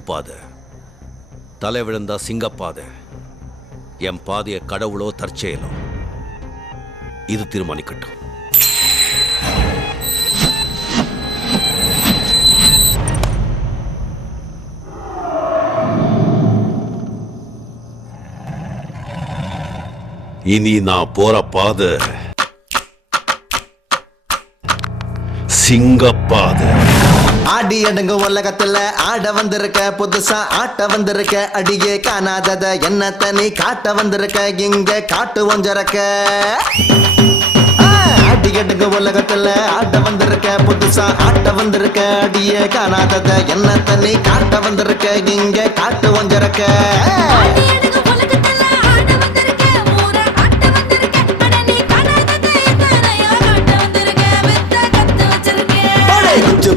பூப்பாதை, தலை விழுந்தா சிங்கப்பாதை. என் பாதையை கடவுளோ தற்செயலோ இது தீர்மானிக்கட்டும். இனி நான் போற பாதை சிங்கப்பாதை. ஆடி அடங்கு உலகத்துல ஆட வந்திருக்க, புதுசா ஆட்ட வந்திருக்க, அடியே காணாதத என்ன தனி காட்ட வந்திருக்க, இங்க காட்டு ஒஞ்சரக்க. ஆடி அடங்கு உலகத்துல ஆட வந்திருக்க, புதுசா ஆட்ட வந்திருக்க, அடியே காணாதத என்ன தனி காட்ட வந்திருக்க, இங்க காட்டு ஒஞ்சரக்க.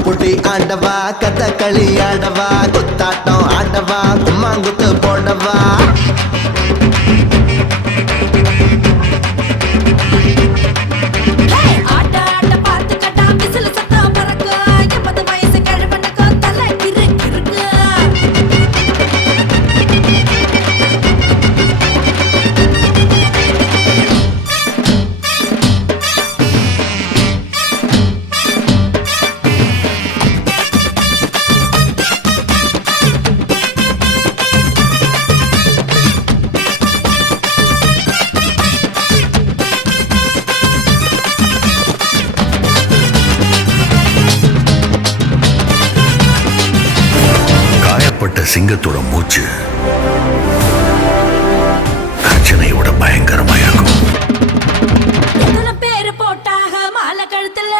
புட்டி ஆண்டவா, கதகளி ஆடவா, குத்தாட்டம் ஆடவா, கும்மாங்குத்து போடவா. சிங்கத்தோட மூச்சு கர்ஜனையோட பயங்கரமா இருக்கும். பேரு போட்டாக மாலை கழுத்துல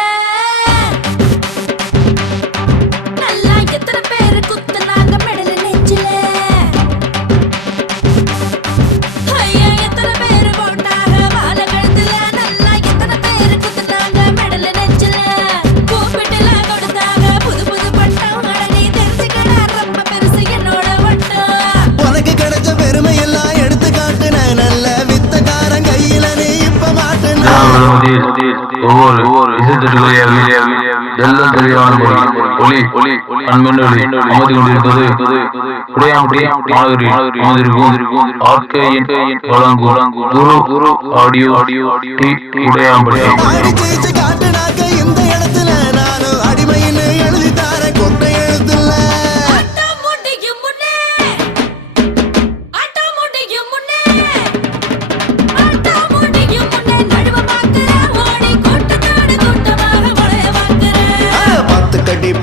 நல்லா எத்தனை பேரு குத்துனாங்க மெடல நெஞ்சில. ஐயா எத்தனை பேரு போட்டாக மாலை கழுத்துல நல்லா எத்தனை பேரு குத்துனாங்க மெடல நெஞ்சில. கூப்பிட்டுல கொடுத்தாங்க புது புது பட்டம், நீ தெரிஞ்சுக்கடா ரொம்ப பெருசு என்னோட வட்டம். உனக்கு கிடைச்ச பெருமை எல்லாம் எடுத்து காட்டுன, நல்ல வித்தக்காரன் கையில நீ இப்ப மாட்டுன. ஒவ்வொரு எல்லாம் தெளிவான ஒளி அன்பினொலி அமர்ந்து கொண்டிருந்தது. குரு ஆடியோ உடையாம்படி காட்டுனாக்க இந்த இடத்துல நானும் அடிமைன்னு எழுதி தார கொட்டை எழுத்துல.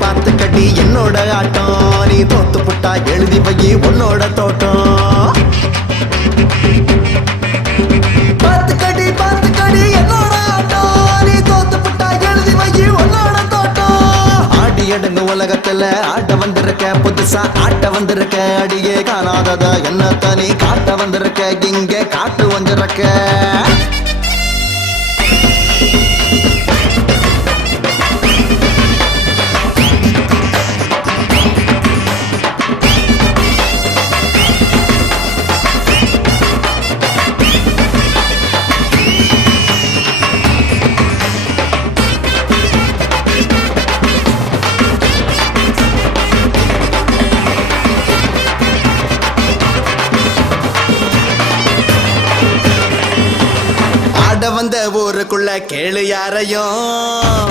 பார்த்து கட்டி என்னோட ஆட்டம், நீ தோத்து புட்டா எழுதி வை உன்னோட தோட்டம். பார்த்து கடி என்னோட ஆட்டம், நீ தோத்து புட்டா எழுதி வை உன்னோட தோட்டம். ஆடி அடங்கு உலகத்துல ஆட்ட வந்திருக்க, புதுசா ஆட்ட வந்திருக்க, அடியே காணாதத என்ன தனி காட்ட வந்திருக்க, இங்க காட்டு வந்திருக்க. வந்த ஊருக்குள்ள கேளு யாரையும்,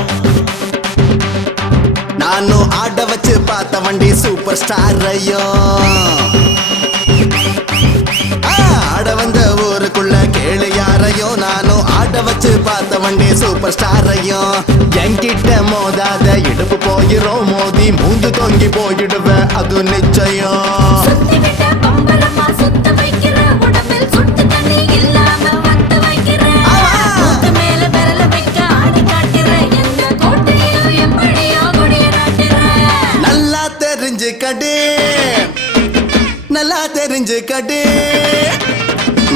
நானும் ஆட வச்சு பார்த்த வண்டி சூப்பர் ஸ்டாரையும். ஆட வந்த ஊருக்குள்ள கேளு யாரையும், நானும் ஆட வச்சு பார்த்த வண்டி சூப்பர் ஸ்டாரையும். என்கிட்ட மோதாத இடுப்பு போயிரும், மோதி மூந்து தொங்கி போயிடுவேன் அது நிச்சயம்.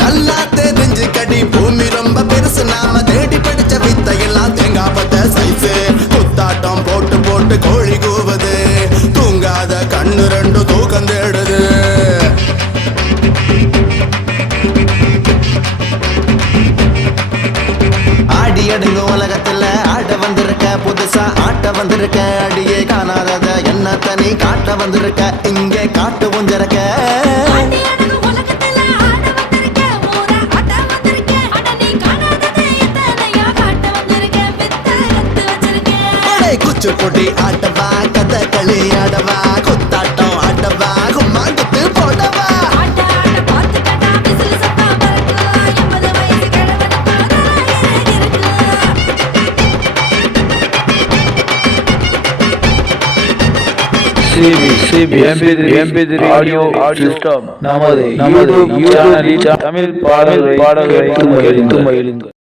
நல்லா தெரிஞ்சு கடி, பூமி ரொம்ப பெருசு, நாம தேடி படிச்ச வித்தையெல்லாம் தேங்காய் பத்த சைஸு. குத்தாட்டம் போட்டு போட்டு கோழி கூவுது, தூங்காத கண்ணு ரெண்டு தூக்கம் தேடுது. ஆடி அடங்கு உலகத்துல ஆட வந்திருக்க, புதுசா ஆட்ட வந்திருக்க, அடியே காணாதத என்ன தனி காட்ட வந்திருக்க இங்கே காட்டு ஒஞ்சரக்க ஆட்டி அடங்கு உலகத்துல ஆட வந்திருக்கேன், ஊரா ஆட்ட வந்திருக்கேன். அட நீ காணாததை எத்தனையோ காட்ட வந்திருக்கேன், வித்த கத்து வச்சிருக்கேன். குச்சிப்புடி ஆட்டவா கதை களி ஆடவா குத்தாட்டம் ஆட்டவா கும்மாங்குத்து போடவா ஆட்ட ஆட பார்த்துக்கடா, விசில் சத்தம் பறக்கும். 80 வயசு கிழவனுக்கு அதெல்லாம் இருக்கு. MP3 audio system நமது YouTube சேனலில் தமிழ் பாடல்களை கேட்டு மகிழுங்கள்.